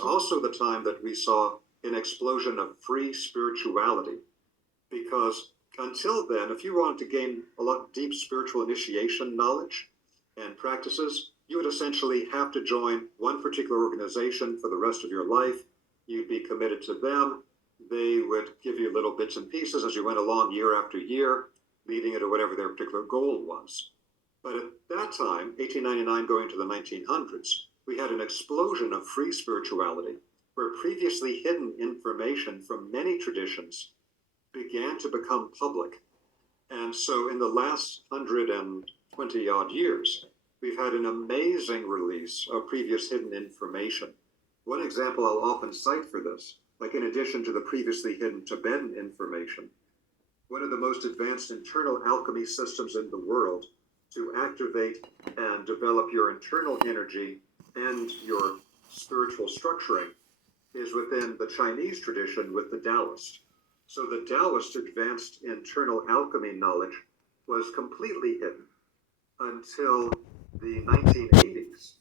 Also the time that we saw an explosion of free spirituality, because until then, if you wanted to gain a lot of deep spiritual initiation knowledge and practices, you would essentially have to join one particular organization for the rest of your life. You'd be committed to them. They would give you little bits and pieces as you went along year after year, leading you to whatever their particular goal was. But at that time, 1899 going to the 1900s, we had an explosion of free spirituality where previously hidden information from many traditions began to become public. And so in the last 120 odd years, we've had an amazing release of previous hidden information. One example I'll often cite for this, like in addition to the previously hidden Tibetan information, one of the most advanced internal alchemy systems in the world to activate and develop your internal energy and your spiritual structuring is within the Chinese tradition with the Taoist. So the Taoist advanced internal alchemy knowledge was completely hidden until the 1980s.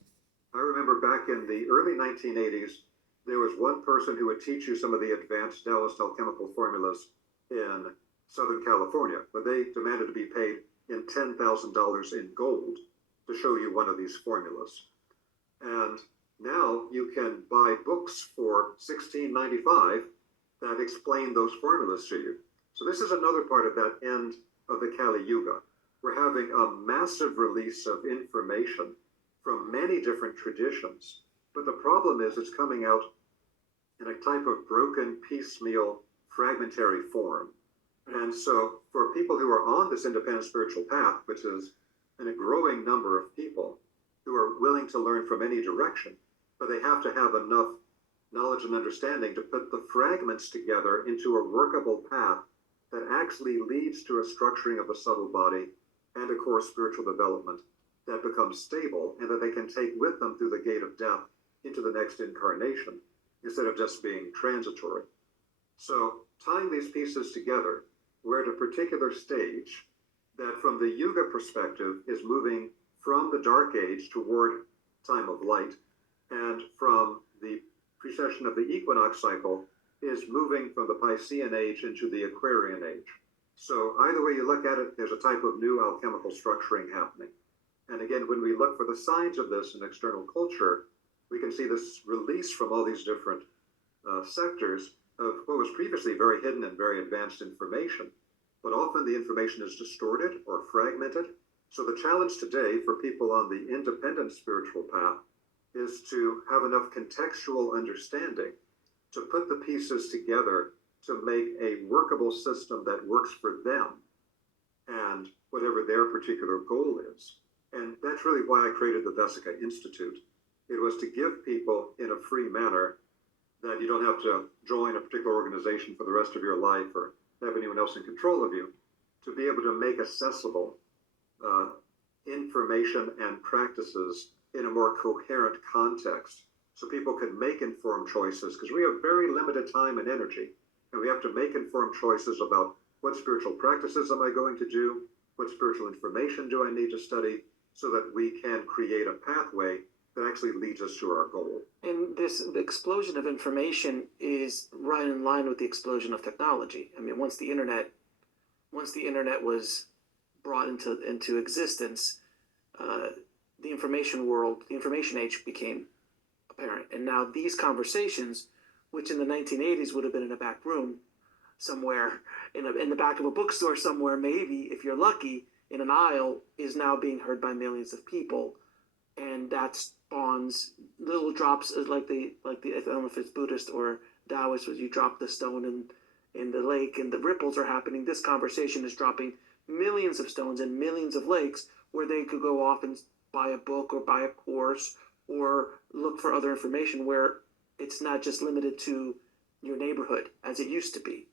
I remember back in the early 1980s, there was one person who would teach you some of the advanced Taoist alchemical formulas in Southern California, but they demanded to be paid in $10,000 in gold to show you one of these formulas. And now you can buy books for $16.95 that explain those formulas to you. So this is another part of that end of the Kali Yuga. We're having a massive release of information from many different traditions. But the problem is it's coming out in a type of broken, piecemeal, fragmentary form. And so for people who are on this independent spiritual path, which is in a growing number of people who are willing to learn from any direction, but they have to have enough knowledge and understanding to put the fragments together into a workable path that actually leads to a structuring of a subtle body and a core spiritual development that becomes stable and that they can take with them through the gate of death into the next incarnation instead of just being transitory. So tying these pieces together, we're at a particular stage that from the Yuga perspective is moving from the Dark Age toward time of light, and from the precession of the equinox cycle is moving from the Piscean age into the Aquarian age. So either way you look at it, there's a type of new alchemical structuring happening. And again, when we look for the signs of this in external culture, we can see this release from all these different sectors of what was previously very hidden and very advanced information. But often the information is distorted or fragmented. So the challenge today for people on the independent spiritual path is to have enough contextual understanding to put the pieces together to make a workable system that works for them and whatever their particular goal is. And that's really why I created the Vesica Institute. It was to give people in a free manner that you don't have to join a particular organization for the rest of your life or have anyone else in control of you, to be able to make accessible information and practices in a more coherent context so people can make informed choices, because we have very limited time and energy, and we have to make informed choices about what spiritual practices am I going to do, what spiritual information do I need to study, so that we can create a pathway that actually leads us to our goal. And this the explosion of information is right in line with the explosion of technology. I mean, once the internet was brought into existence, the information world, the information age became apparent. And now these conversations, which in the 1980s would have been in a back room somewhere, in the back of a bookstore somewhere, maybe, if you're lucky, in an aisle, is now being heard by millions of people. And that spawns little drops, like the I don't know if it's Buddhist or Taoist, where you drop the stone in the lake and the ripples are happening. This conversation is dropping millions of stones in millions of lakes where they could go off and buy a book or buy a course or look for other information, where it's not just limited to your neighborhood as it used to be,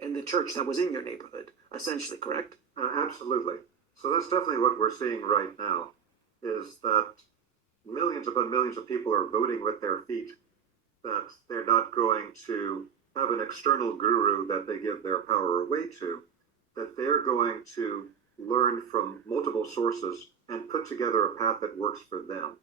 and the church that was in your neighborhood, essentially, correct? Absolutely. So that's definitely what we're seeing right now, is that millions upon millions of people are voting with their feet that they're not going to have an external guru that they give their power away to, that they're going to learn from multiple sources and put together a path that works for them.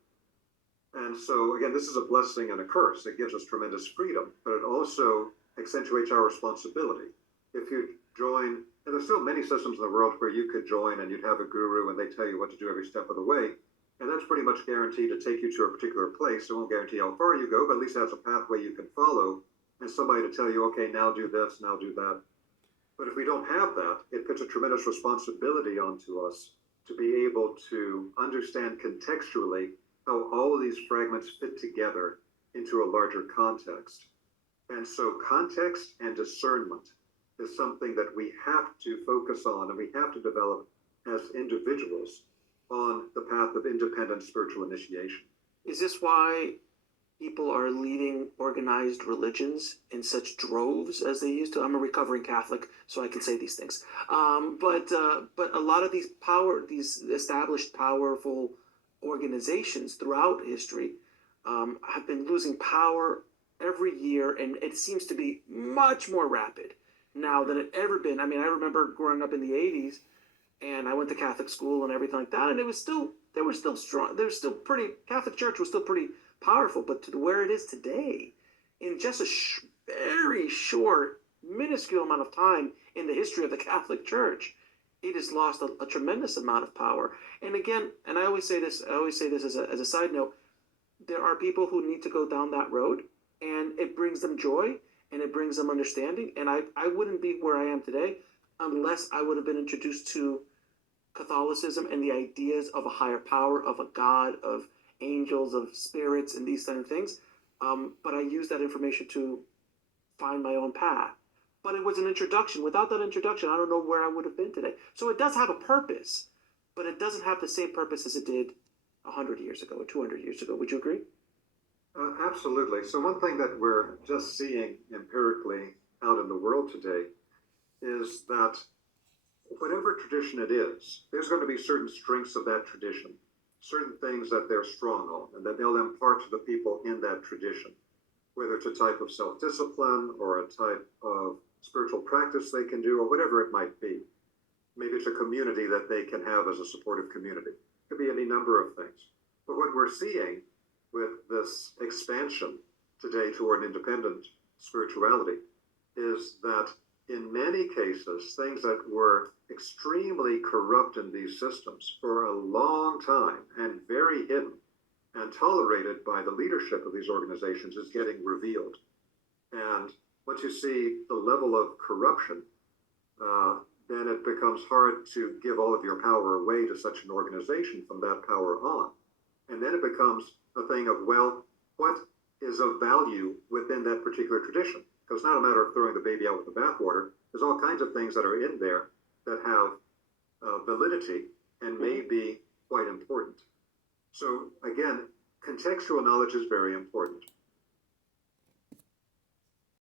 And so, again, this is a blessing and a curse. It gives us tremendous freedom, but it also accentuates our responsibility. If you join, and there's so many systems in the world where you could join and you'd have a guru and they tell you what to do every step of the way, and that's pretty much guaranteed to take you to a particular place. It won't guarantee how far you go, but at least it has a pathway you can follow and somebody to tell you, okay, now do this, now do that. But if we don't have that, it puts a tremendous responsibility onto us to be able to understand contextually how all of these fragments fit together into a larger context. And so context and discernment is something that we have to focus on and we have to develop as individuals on the path of independent spiritual initiation. Is this why people are leaving organized religions in such droves as they used to? I'm a recovering Catholic, so I can say these things. But a lot of these established, powerful organizations throughout history have been losing power every year, and it seems to be much more rapid now than it ever been. I mean, I remember growing up in the '80s, and I went to Catholic school and everything like that, and it was still they were still strong. They were still pretty. Catholic Church was still pretty powerful, but to where it is today, in just a very short, minuscule amount of time in the history of the Catholic Church, it has lost a tremendous amount of power. And again, and I always say this as a side note, there are people who need to go down that road, and it brings them joy and it brings them understanding. And I wouldn't be where I am today unless I would have been introduced to Catholicism and the ideas of a higher power, of a God, of angels, of spirits, and these kind of things. But I use that information to find my own path. But it was an introduction. Without that introduction, I don't know where I would have been today. So it does have a purpose, but it doesn't have the same purpose as it did 100 years ago or 200 years ago. Would you agree? Absolutely. So one thing that we're just seeing empirically out in the world today is that whatever tradition it is, there's going to be certain strengths of that tradition, certain things that they're strong on, and that they'll impart to the people in that tradition, whether it's a type of self-discipline or a type of spiritual practice they can do, or whatever it might be. Maybe it's a community that they can have as a supportive community. It could be any number of things. But what we're seeing with this expansion today toward independent spirituality is that in many cases, things that were extremely corrupt in these systems for a long time and very hidden and tolerated by the leadership of these organizations is getting revealed. And once you see the level of corruption, then it becomes hard to give all of your power away to such an organization from that power on. And then it becomes a thing of, well, what is of value within that particular tradition? Because it's not a matter of throwing the baby out with the bathwater. There's all kinds of things that are in there that have validity and may be quite important. So again, contextual knowledge is very important.